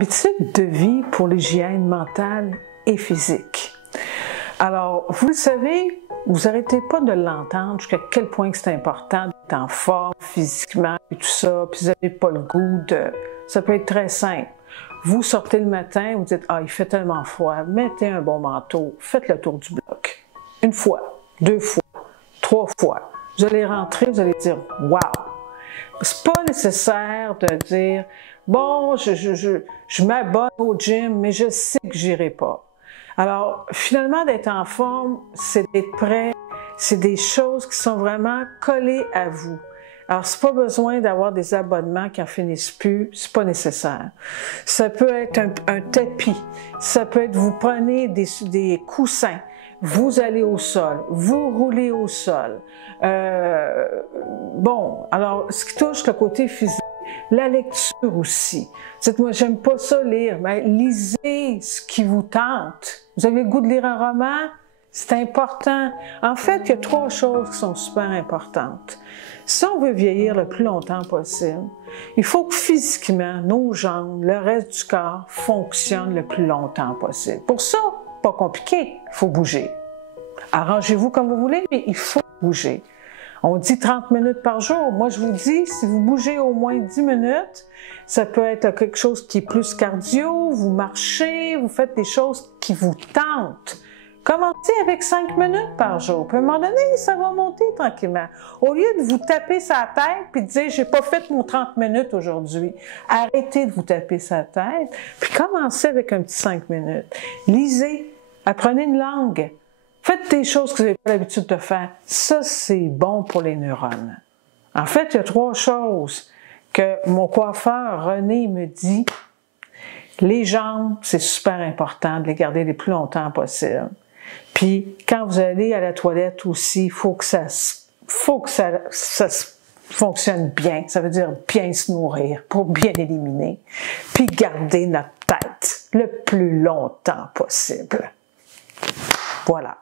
Habitude de vie pour l'hygiène mentale et physique. Alors, vous le savez, vous n'arrêtez pas de l'entendre jusqu'à quel point c'est important d'être en forme physiquement et tout ça, puis vous n'avez pas le goût de... Ça peut être très simple. Vous sortez le matin, vous dites « Ah, il fait tellement froid, mettez un bon manteau, faites le tour du bloc. » Une fois, 2 fois, 3 fois. Vous allez rentrer, vous allez dire « Wow! » C'est pas nécessaire de dire « Bon, je m'abonne au gym, mais je sais que j'irai pas. » Alors, finalement, d'être en forme, c'est d'être prêt, c'est des choses qui sont vraiment collées à vous. Alors, c'est pas besoin d'avoir des abonnements qui en finissent plus, c'est pas nécessaire. Ça peut être un tapis, ça peut être vous prenez des coussins, vous allez au sol, vous roulez au sol. Bon, alors, ce qui touche le côté physique, la lecture aussi. Dites-moi, j'aime pas ça lire, mais lisez ce qui vous tente. Vous avez le goût de lire un roman? C'est important. En fait, il y a 3 choses qui sont super importantes. Si on veut vieillir le plus longtemps possible, il faut que physiquement, nos jambes, le reste du corps fonctionnent le plus longtemps possible. Pour ça, pas compliqué, il faut bouger. Arrangez-vous comme vous voulez, mais il faut bouger. On dit 30 minutes par jour. Moi, je vous dis, si vous bougez au moins 10 minutes, ça peut être quelque chose qui est plus cardio, vous marchez, vous faites des choses qui vous tentent. Commencez avec 5 minutes par jour. Puis à un moment donné, ça va monter tranquillement. Au lieu de vous taper sa tête puis de dire « j'ai pas fait mon 30 minutes aujourd'hui », arrêtez de vous taper sa tête, puis commencez avec un petit 5 minutes. Lisez, apprenez une langue. Faites des choses que vous n'avez pas l'habitude de faire. Ça, c'est bon pour les neurones. En fait, il y a 3 choses que mon coiffeur René me dit. Les jambes, c'est super important de les garder le plus longtemps possible. Puis, quand vous allez à la toilette aussi, il faut que ça fonctionne bien. Ça veut dire bien se nourrir pour bien éliminer. Puis, garder notre tête le plus longtemps possible. Voilà.